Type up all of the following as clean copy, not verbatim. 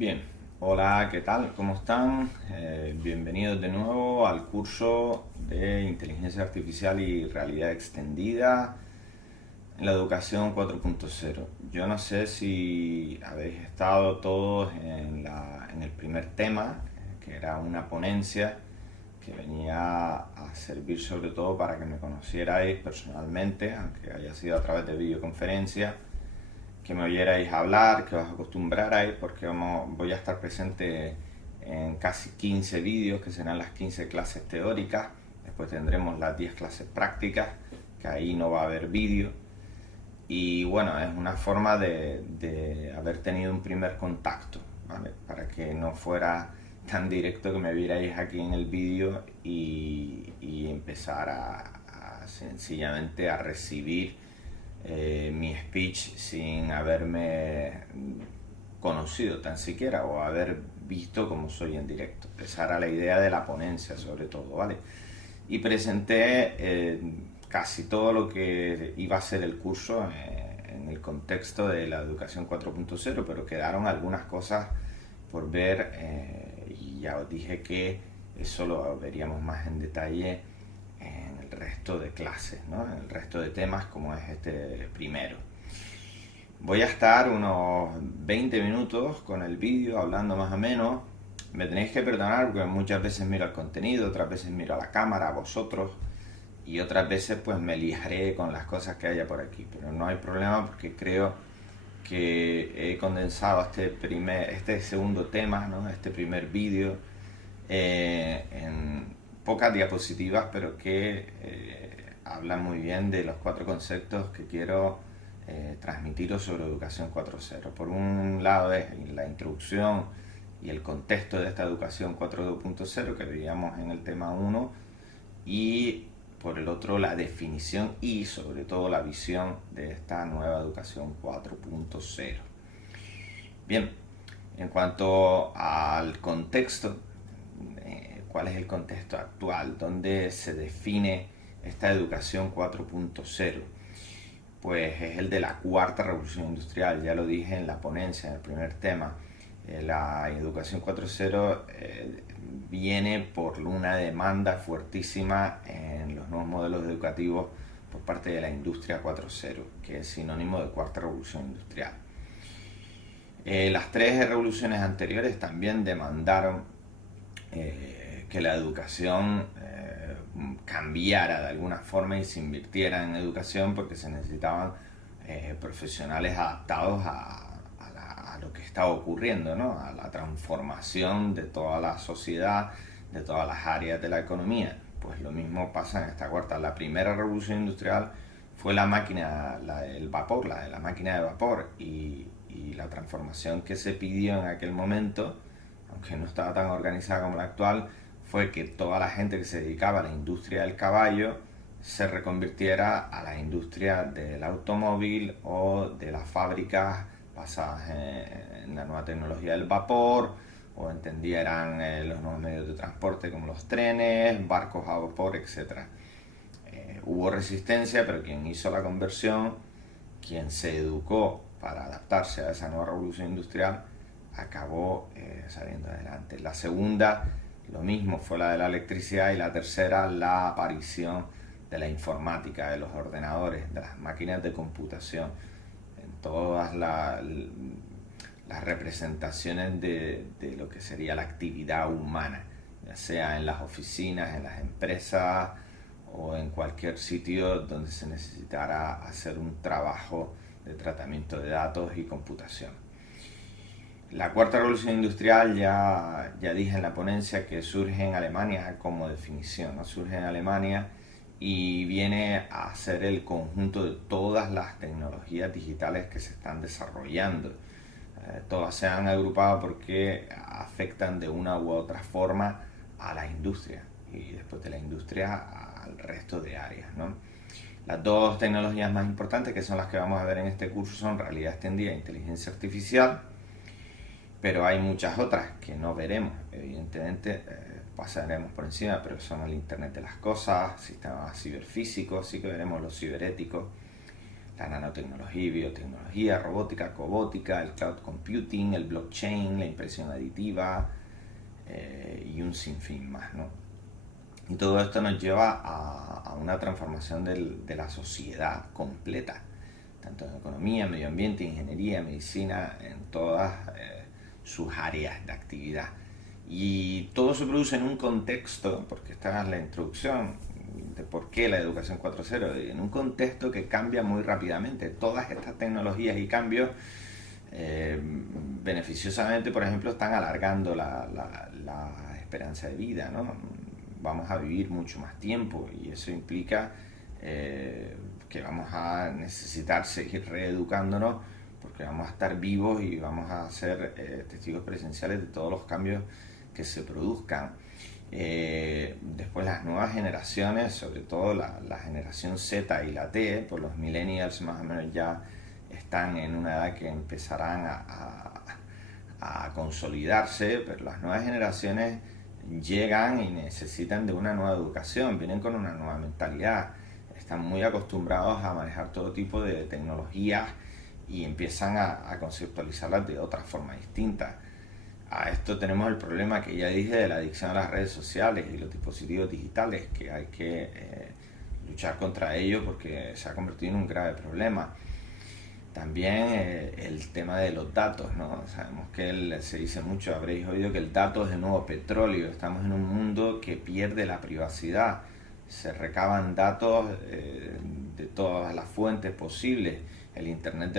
Bien, hola, ¿qué tal? ¿Cómo están? Bienvenidos de nuevo al curso de Inteligencia Artificial y Realidad Extendida en la Educación 4.0. Yo no sé si habéis estado todos en el primer tema, que era una ponencia que venía a servir sobre todo para que me conocierais personalmente, aunque haya sido a través de videoconferencia, que me oyerais hablar, que os acostumbrarais, porque voy a estar presente en casi 15 vídeos, que serán las 15 clases teóricas. Después tendremos las 10 clases prácticas, que ahí no va a haber vídeo. Y bueno, es una forma de haber tenido un primer contacto, ¿vale? Para que no fuera tan directo que me vierais aquí en el vídeo y empezar a sencillamente a recibir mi speech sin haberme conocido tan siquiera o haber visto cómo soy en directo. Esa era la idea de la ponencia sobre todo, ¿vale? Y presenté casi todo lo que iba a ser el curso en el contexto de la educación 4.0, pero quedaron algunas cosas por ver y ya os dije que eso lo veríamos más en detalle en el resto de clases, ¿no? En el resto de temas como es este primero. Voy a estar unos 20 minutos con el vídeo hablando más o menos. Me tenéis que perdonar porque muchas veces miro el contenido, otras veces miro a la cámara, a vosotros, y otras veces pues me liaré con las cosas que haya por aquí. Pero no hay problema porque creo que he condensado este segundo tema, ¿no? Este primer vídeo en pocas diapositivas, pero que hablan muy bien de los 4 conceptos que quiero transmitiros sobre educación 4.0. Por un lado es la introducción y el contexto de esta educación 4.0 que veíamos en el tema 1, y por el otro la definición y sobre todo la visión de esta nueva educación 4.0. Bien, en cuanto al contexto, ¿cuál es el contexto actual? ¿Dónde se define esta educación 4.0? Pues es el de la cuarta revolución industrial. Ya lo dije en la ponencia, en el primer tema. La educación 4.0 viene por una demanda fuertísima en los nuevos modelos educativos por parte de la industria 4.0, que es sinónimo de cuarta revolución industrial. Las tres revoluciones anteriores también demandaron que la educación cambiara de alguna forma y se invirtiera en educación, porque se necesitaban profesionales adaptados a lo que estaba ocurriendo, ¿no? A la transformación de toda la sociedad, de todas las áreas de la economía. Pues lo mismo pasa en esta cuarta. La primera revolución industrial fue la máquina, el vapor, la máquina de vapor, y la transformación que se pidió en aquel momento, aunque no estaba tan organizada como la actual, fue que toda la gente que se dedicaba a la industria del caballo se reconvirtiera a la industria del automóvil o de las fábricas basadas en la nueva tecnología del vapor, o entendieran los nuevos medios de transporte como los trenes, barcos a vapor, etc. Hubo resistencia, pero quien hizo la conversión, quien se educó para adaptarse a esa nueva revolución industrial, acabó saliendo adelante. La segunda, lo mismo, fue la de la electricidad, y la tercera, la aparición de la informática, de los ordenadores, de las máquinas de computación, en todas las representaciones de lo que sería la actividad humana, ya sea en las oficinas, en las empresas o en cualquier sitio donde se necesitara hacer un trabajo de tratamiento de datos y computación. La cuarta revolución industrial, ya dije en la ponencia que surge en Alemania como definición, ¿no? Surge en Alemania y viene a ser el conjunto de todas las tecnologías digitales que se están desarrollando. Todas se han agrupado porque afectan de una u otra forma a la industria, y después de la industria al resto de áreas, ¿no? Las dos tecnologías más importantes, que son las que vamos a ver en este curso, son realidad extendida e inteligencia artificial, pero hay muchas otras que no veremos, evidentemente. Pasaremos por encima, pero son el Internet de las cosas, sistemas ciberfísicos, sí que veremos los ciberéticos, la nanotecnología y biotecnología, robótica, cobótica, el cloud computing, el blockchain, la impresión aditiva y un sinfín más, ¿no? Y todo esto nos lleva a una transformación de la sociedad completa, tanto en economía, medio ambiente, ingeniería, medicina, en todas sus áreas de actividad. Y todo se produce en un contexto, porque esta es la introducción de por qué la educación 4.0, en un contexto que cambia muy rápidamente. Todas estas tecnologías y cambios beneficiosamente, por ejemplo, están alargando la esperanza de vida, ¿no? Vamos a vivir mucho más tiempo y eso implica que vamos a necesitar seguir reeducándonos porque vamos a estar vivos y vamos a ser testigos presenciales de todos los cambios que se produzcan. Después las nuevas generaciones, sobre todo la generación Z y la T, pues los millennials más o menos ya están en una edad que empezarán a consolidarse, pero las nuevas generaciones llegan y necesitan de una nueva educación, vienen con una nueva mentalidad, están muy acostumbrados a manejar todo tipo de tecnologías y empiezan a conceptualizarlas de otra forma distinta. A esto tenemos el problema que ya dije de la adicción a las redes sociales y los dispositivos digitales, que hay que luchar contra ello porque se ha convertido en un grave problema. También el tema de los datos, ¿no? Sabemos que se dice mucho, habréis oído que el dato es el nuevo petróleo. Estamos en un mundo que pierde la privacidad. Se recaban datos de todas las fuentes posibles. El Internet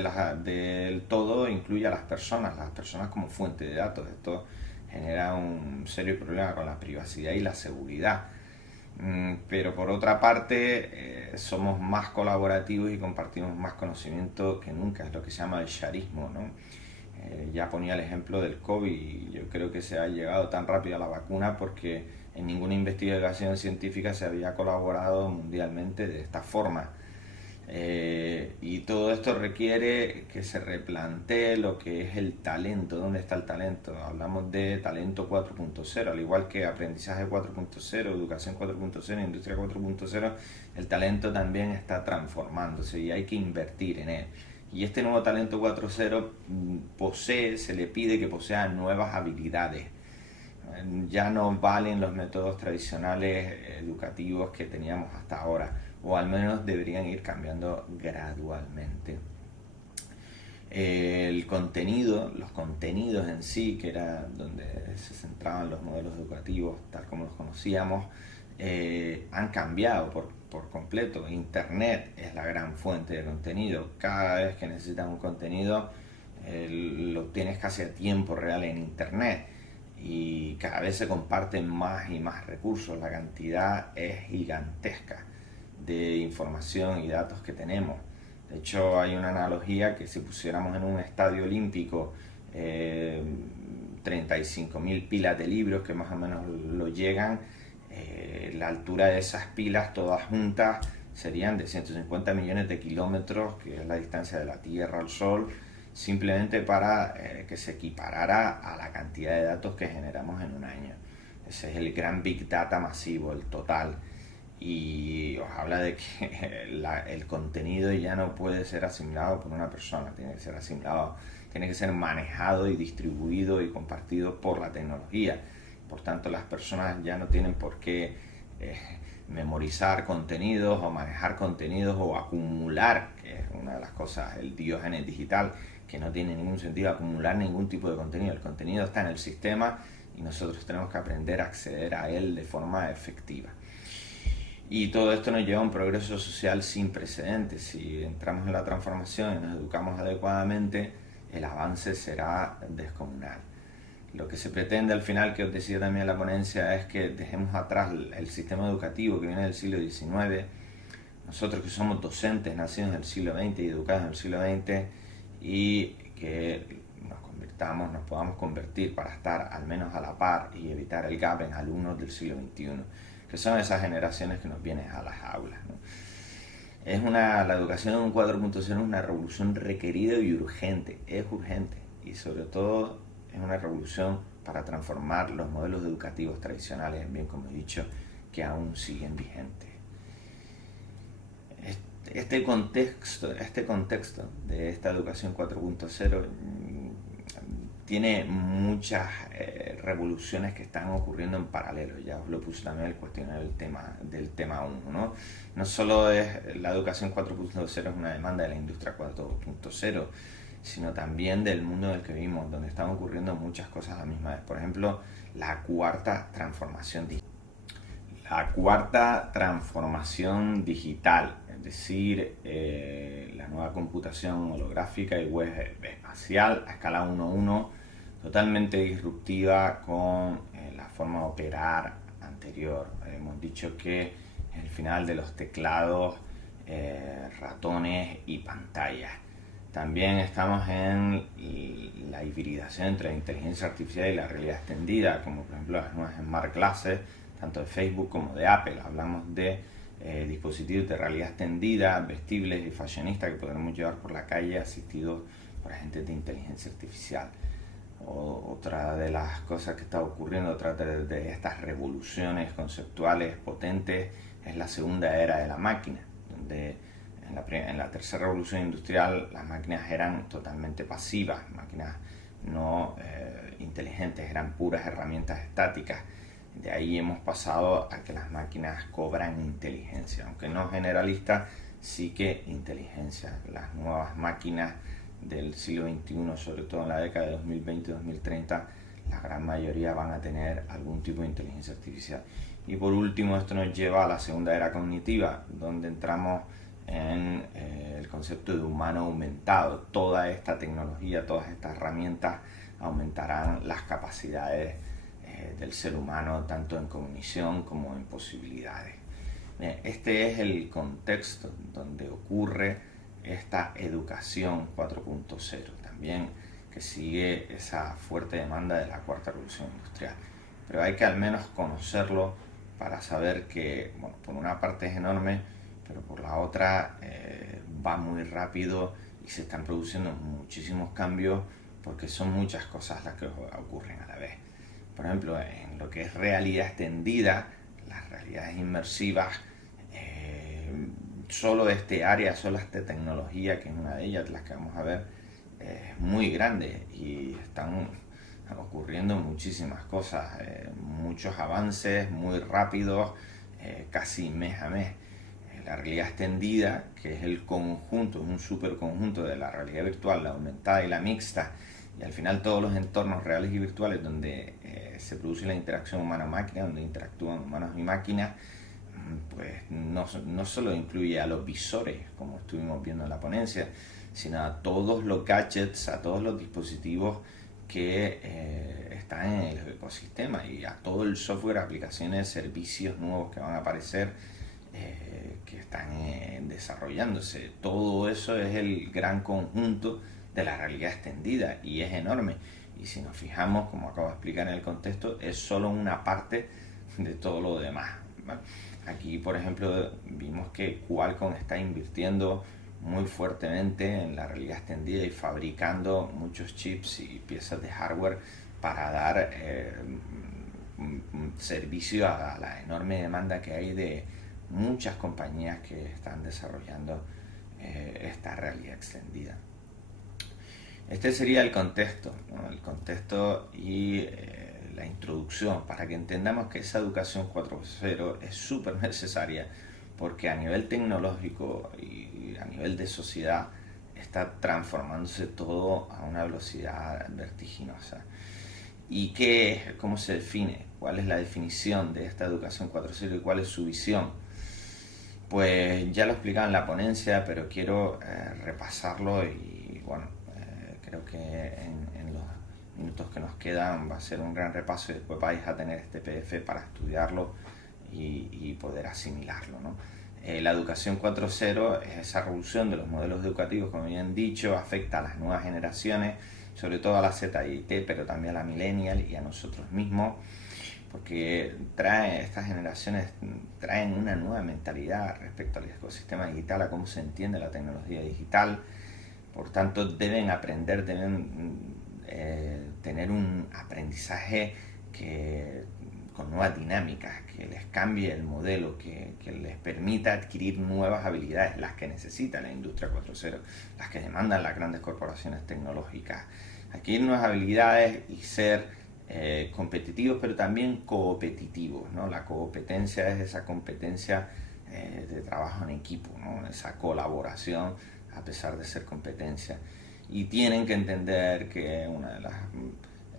del todo incluye a las personas como fuente de datos. Esto genera un serio problema con la privacidad y la seguridad. Pero por otra parte somos más colaborativos y compartimos más conocimiento que nunca, es lo que se llama el sharismo, ¿no? Ya ponía el ejemplo del COVID y yo creo que se ha llegado tan rápido a la vacuna porque en ninguna investigación científica se había colaborado mundialmente de esta forma. Y todo esto requiere que se replantee lo que es el talento. ¿Dónde está el talento? Hablamos de talento 4.0, al igual que aprendizaje 4.0, educación 4.0, industria 4.0, el talento también está transformándose y hay que invertir en él. Y este nuevo talento 4.0 se le pide que posea nuevas habilidades. Ya no valen los métodos tradicionales educativos que teníamos hasta ahora, o al menos deberían ir cambiando gradualmente. El contenido, los contenidos en sí, que era donde se centraban los modelos educativos tal como los conocíamos, han cambiado por completo. Internet es la gran fuente de contenido. Cada vez que necesitas un contenido lo tienes casi a tiempo real en Internet y cada vez se comparten más y más recursos. La cantidad es gigantesca de información y datos que tenemos. De hecho, hay una analogía que si pusiéramos en un estadio olímpico 35.000 pilas de libros que más o menos lo llegan, la altura de esas pilas todas juntas serían de 150 millones de kilómetros, que es la distancia de la Tierra al Sol, simplemente para que se equiparara a la cantidad de datos que generamos en un año. Ese es el gran Big Data masivo, el total. Y os habla de que el contenido ya no puede ser asimilado por una persona, tiene que ser asimilado, tiene que ser manejado y distribuido y compartido por la tecnología. Por tanto, las personas ya no tienen por qué memorizar contenidos o manejar contenidos o acumular, que es una de las cosas, el diógenes digital, que no tiene ningún sentido acumular ningún tipo de contenido. El contenido está en el sistema y nosotros tenemos que aprender a acceder a él de forma efectiva. Y todo esto nos lleva a un progreso social sin precedentes. Si entramos en la transformación y nos educamos adecuadamente, el avance será descomunal. Lo que se pretende al final, que os decía también en la ponencia, es que dejemos atrás el sistema educativo que viene del siglo XIX, nosotros que somos docentes nacidos en el siglo XX y educados en el siglo XX, y que nos podamos convertir para estar al menos a la par y evitar el gap en alumnos del siglo XXI, que son esas generaciones que nos vienen a las aulas, ¿no? La educación en un 4.0 es una revolución requerida y urgente, es urgente, y sobre todo es una revolución para transformar los modelos educativos tradicionales, bien como he dicho, que aún siguen vigentes. este contexto de esta educación 4.0 tiene muchas revoluciones que están ocurriendo en paralelo. Ya os lo puse también el cuestionario del tema 1, ¿no? No solo es la educación 4.0 es una demanda de la industria 4.0, sino también del mundo en el que vivimos, donde están ocurriendo muchas cosas a la misma vez. Por ejemplo, la cuarta transformación digital. La cuarta transformación digital, es decir, la nueva computación holográfica y web espacial a escala 1.1, totalmente disruptiva con la forma de operar anterior. Hemos dicho que el final de los teclados, ratones y pantallas. También estamos en la hibridación entre la inteligencia artificial y la realidad extendida, como por ejemplo las nuevas Smart Glasses, tanto de Facebook como de Apple. Hablamos de dispositivos de realidad extendida, vestibles y fashionistas que podremos llevar por la calle asistidos por agentes de inteligencia artificial. Otra de las cosas que está ocurriendo, otra de estas revoluciones conceptuales potentes, es la segunda era de la máquina, donde en la tercera revolución industrial las máquinas eran totalmente pasivas, máquinas no inteligentes, eran puras herramientas estáticas. De ahí hemos pasado a que las máquinas cobran inteligencia, aunque no generalista, sí que inteligencia. Las nuevas máquinas del siglo XXI, sobre todo en la década de 2020-2030, la gran mayoría van a tener algún tipo de inteligencia artificial. Y por último, esto nos lleva a la segunda era cognitiva, donde entramos en el concepto de humano aumentado. Toda esta tecnología, todas estas herramientas aumentarán las capacidades del ser humano, tanto en cognición como en posibilidades. Este es el contexto donde ocurre esta educación 4.0, también que sigue esa fuerte demanda de la cuarta revolución industrial. Pero hay que al menos conocerlo para saber que, bueno, por una parte es enorme, pero por la otra va muy rápido y se están produciendo muchísimos cambios porque son muchas cosas las que ocurren a la vez. Por ejemplo, en lo que es realidad extendida, las realidades inmersivas, solo este área, solo esta tecnología, que es una de ellas, las que vamos a ver, es muy grande y están ocurriendo muchísimas cosas, muchos avances muy rápidos, casi mes a mes. La realidad extendida, que es el conjunto, es un superconjunto de la realidad virtual, la aumentada y la mixta, y al final todos los entornos reales y virtuales donde se produce la interacción humano-máquina, donde interactúan humanos y máquinas, pues no solo incluye a los visores, como estuvimos viendo en la ponencia, sino a todos los gadgets, a todos los dispositivos que están en el ecosistema y a todo el software, aplicaciones, servicios nuevos que van a aparecer, que están desarrollándose. Todo eso es el gran conjunto de la realidad extendida y es enorme. Y si nos fijamos, como acabo de explicar en el contexto, es solo una parte de todo lo demás, ¿vale? Aquí, por ejemplo, vimos que Qualcomm está invirtiendo muy fuertemente en la realidad extendida y fabricando muchos chips y piezas de hardware para dar servicio a la enorme demanda que hay de muchas compañías que están desarrollando esta realidad extendida. Este sería el contexto, ¿no? El contexto y la introducción para que entendamos que esa educación 4.0 es súper necesaria porque a nivel tecnológico y a nivel de sociedad está transformándose todo a una velocidad vertiginosa. ¿Y cómo se define? ¿Cuál es la definición de esta educación 4.0 y cuál es su visión? Pues ya lo explicaba en la ponencia, pero quiero repasarlo y bueno, creo que en los minutos que nos quedan va a ser un gran repaso y después vais a tener este PDF para estudiarlo y poder asimilarlo, ¿no? La educación 4.0 es esa revolución de los modelos educativos, como bien dicho, afecta a las nuevas generaciones, sobre todo a la Z y T, pero también a la millennial y a nosotros mismos, porque estas generaciones traen una nueva mentalidad respecto al ecosistema digital, a cómo se entiende la tecnología digital. Por tanto, deben aprender, deben tener un aprendizaje con nuevas dinámicas, que les cambie el modelo, que les permita adquirir nuevas habilidades, las que necesita la industria 4.0, las que demandan las grandes corporaciones tecnológicas. Adquirir nuevas habilidades y ser competitivos, pero también coopetitivos, ¿no? La competencia es esa competencia de trabajo en equipo, ¿no? Esa colaboración a pesar de ser competencia. Y tienen que entender que una de las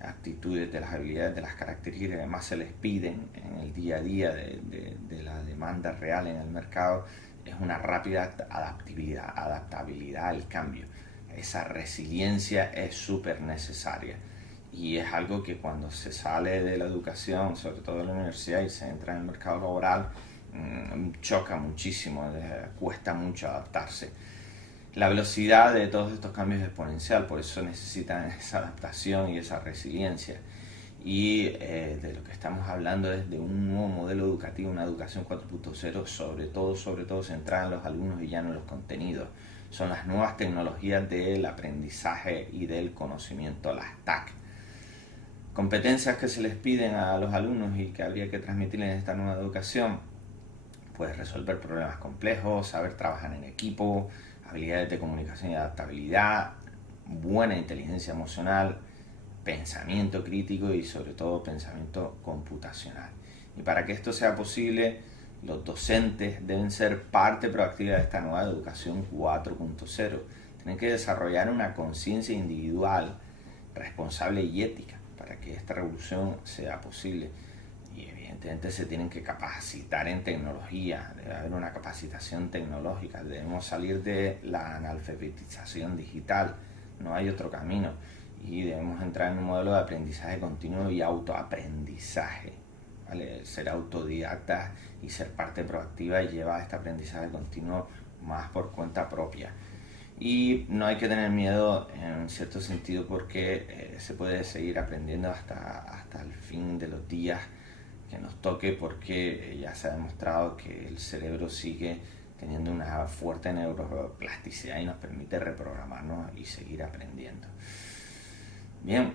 actitudes, de las habilidades, de las características que más se les piden en el día a día de la demanda real en el mercado es una rápida adaptabilidad al cambio. Esa resiliencia es súper necesaria y es algo que cuando se sale de la educación, sobre todo de la universidad, y se entra en el mercado laboral, choca muchísimo, cuesta mucho adaptarse. La velocidad de todos estos cambios es exponencial, por eso necesitan esa adaptación y esa resiliencia. Y de lo que estamos hablando es de un nuevo modelo educativo, una educación 4.0, sobre todo centrada en los alumnos y ya no en los contenidos. Son las nuevas tecnologías del aprendizaje y del conocimiento, las TAC. Competencias que se les piden a los alumnos y que habría que transmitirles en esta nueva educación, pues resolver problemas complejos, saber trabajar en equipo, habilidades de comunicación y adaptabilidad, buena inteligencia emocional, pensamiento crítico y sobre todo pensamiento computacional. Y para que esto sea posible, los docentes deben ser parte proactiva de esta nueva educación 4.0. Tienen que desarrollar una conciencia individual, responsable y ética para que esta revolución sea posible. Y evidentemente se tienen que capacitar en tecnología, debe haber una capacitación tecnológica, debemos salir de la analfabetización digital, no hay otro camino, y debemos entrar en un modelo de aprendizaje continuo y autoaprendizaje, ¿vale? Ser autodidactas y ser parte proactiva lleva este aprendizaje continuo más por cuenta propia. Y no hay que tener miedo en cierto sentido porque se puede seguir aprendiendo hasta el fin de los días que nos toque, porque ya se ha demostrado que el cerebro sigue teniendo una fuerte neuroplasticidad y nos permite reprogramarnos y seguir aprendiendo. Bien,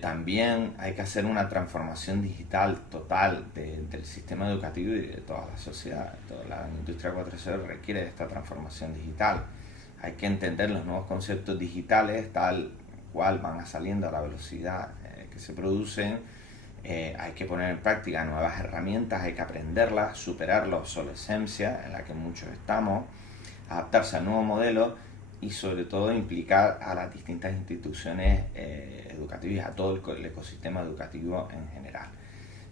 también hay que hacer una transformación digital total del sistema educativo y de toda la sociedad. Toda la industria 4.0 requiere de esta transformación digital. Hay que entender los nuevos conceptos digitales tal cual van saliendo a la velocidad que se producen. Hay que poner en práctica nuevas herramientas, hay que aprenderlas, superar la obsolescencia en la que muchos estamos, adaptarse al nuevo modelo y sobre todo implicar a las distintas instituciones educativas, a todo el ecosistema educativo en general.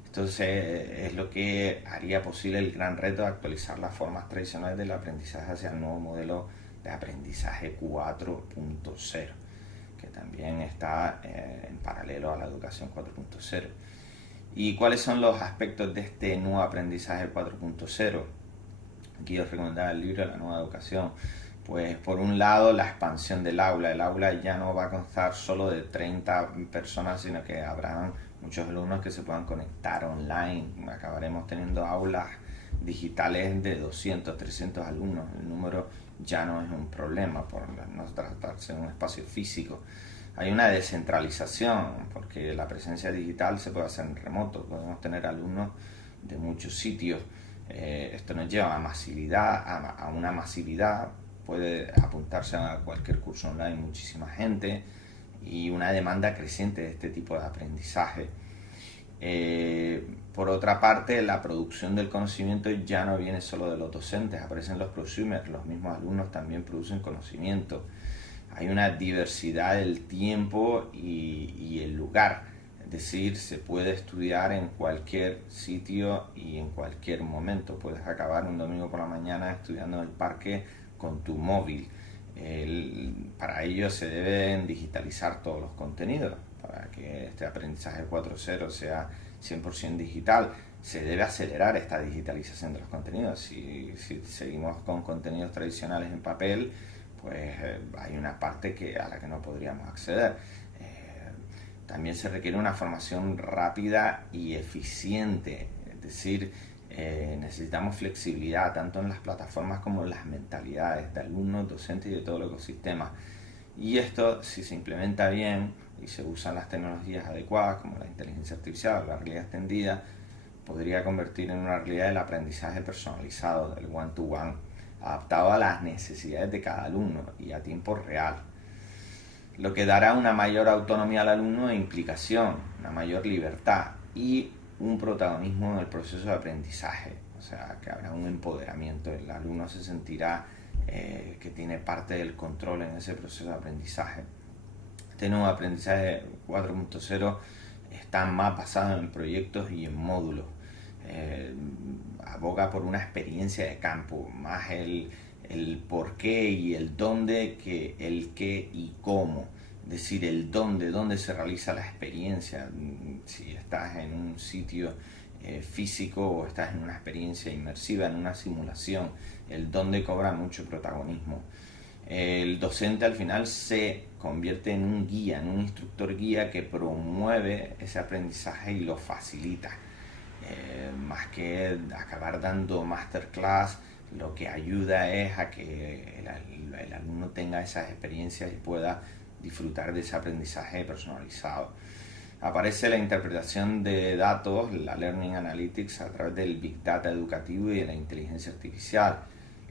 Entonces es lo que haría posible el gran reto de actualizar las formas tradicionales del aprendizaje hacia el nuevo modelo de aprendizaje 4.0, que también está en paralelo a la educación 4.0. ¿Y cuáles son los aspectos de este nuevo aprendizaje 4.0? Aquí os recomendaba el libro La Nueva Educación. Pues por un lado la expansión del aula. El aula ya no va a constar solo de 30 personas, sino que habrán muchos alumnos que se puedan conectar online. Acabaremos teniendo aulas digitales de 200, 300 alumnos. El número ya no es un problema por no tratarse de un espacio físico. Hay una descentralización porque la presencia digital se puede hacer en remoto. Podemos tener alumnos de muchos sitios. Esto nos lleva a masividad, a una masividad. Puede apuntarse a cualquier curso online muchísima gente y una demanda creciente de este tipo de aprendizaje. Por otra parte, la producción del conocimiento ya no viene solo de los docentes, aparecen los prosumers, los mismos alumnos también producen conocimiento. Hay una diversidad del tiempo y el lugar, es decir, se puede estudiar en cualquier sitio y en cualquier momento. Puedes acabar un domingo por la mañana estudiando en el parque con tu móvil. Para ello se deben digitalizar todos los contenidos. Para que este aprendizaje 4.0 sea 100% digital, se debe acelerar esta digitalización de los contenidos. Si seguimos con contenidos tradicionales en papel, pues hay una parte a la que no podríamos acceder. También se requiere una formación rápida y eficiente, es decir, necesitamos flexibilidad tanto en las plataformas como en las mentalidades de alumnos, docentes y de todo el ecosistema. Y esto, si se implementa bien y se usan las tecnologías adecuadas como la inteligencia artificial, la realidad extendida, podría convertir en una realidad el aprendizaje personalizado, del one-to-one, adaptado a las necesidades de cada alumno y a tiempo real, lo que dará una mayor autonomía al alumno e implicación, una mayor libertad y un protagonismo en el proceso de aprendizaje. O sea, que habrá un empoderamiento, el alumno se sentirá que tiene parte del control en ese proceso de aprendizaje. Este nuevo aprendizaje 4.0 está más basado en proyectos y en módulos. Aboga por una experiencia de campo, más el por qué y el dónde que el qué y cómo. Es decir, el dónde se realiza la experiencia. Si estás en un sitio físico o estás en una experiencia inmersiva, en una simulación, el dónde cobra mucho protagonismo. El docente al final se convierte en un guía, en un instructor guía que promueve ese aprendizaje y lo facilita. Más que acabar dando masterclass, lo que ayuda es a que el alumno tenga esas experiencias y pueda disfrutar de ese aprendizaje personalizado. Aparece la interpretación de datos, la Learning Analytics, a través del Big Data educativo y de la inteligencia artificial,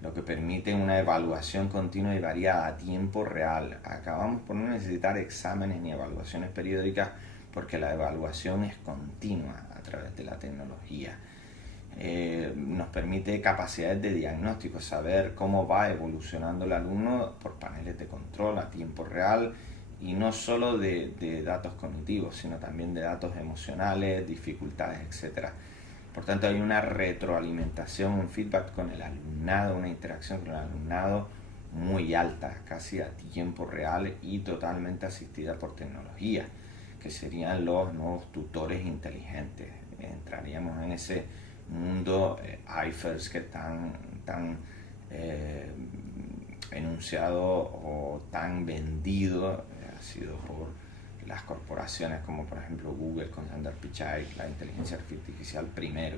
lo que permite una evaluación continua y variada a tiempo real. Acabamos por no necesitar exámenes ni evaluaciones periódicas porque la evaluación es continua a través de la tecnología. Nos permite capacidades de diagnóstico, saber cómo va evolucionando el alumno por paneles de control a tiempo real, y no solo de datos cognitivos, sino también de datos emocionales, dificultades, etc. Por tanto, hay una retroalimentación, un feedback con el alumnado, una interacción con el alumnado muy alta, casi a tiempo real y totalmente asistida por tecnología, que serían los nuevos tutores inteligentes. Entraríamos en ese mundo iFirst que tan enunciado o tan vendido ha sido por las corporaciones como por ejemplo Google con Sundar Pichai, la inteligencia artificial primero.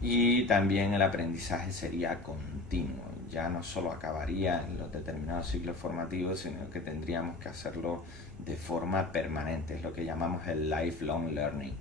Y también el aprendizaje sería continuo, ya no solo acabaría en los determinados ciclos formativos, sino que tendríamos que hacerlo de forma permanente, es lo que llamamos el lifelong learning.